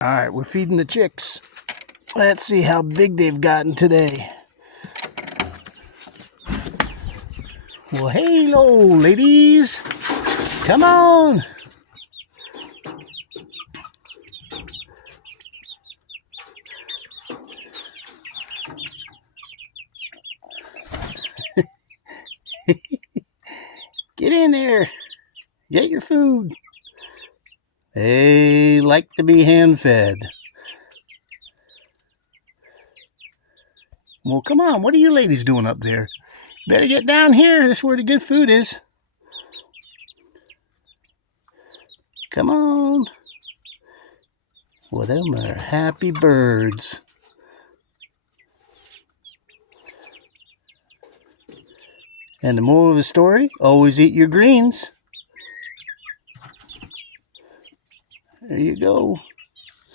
All right, we're feeding the chicks. Let's see how big they've gotten today. Well, hello, ladies. Come on. Get in there. Get your food. They like to be hand-fed. Well, come on. What are you ladies doing up there? Better get down here. This is where the good food is. Come on. Well, them are happy birds. And the moral of the story, always eat your greens. There you go.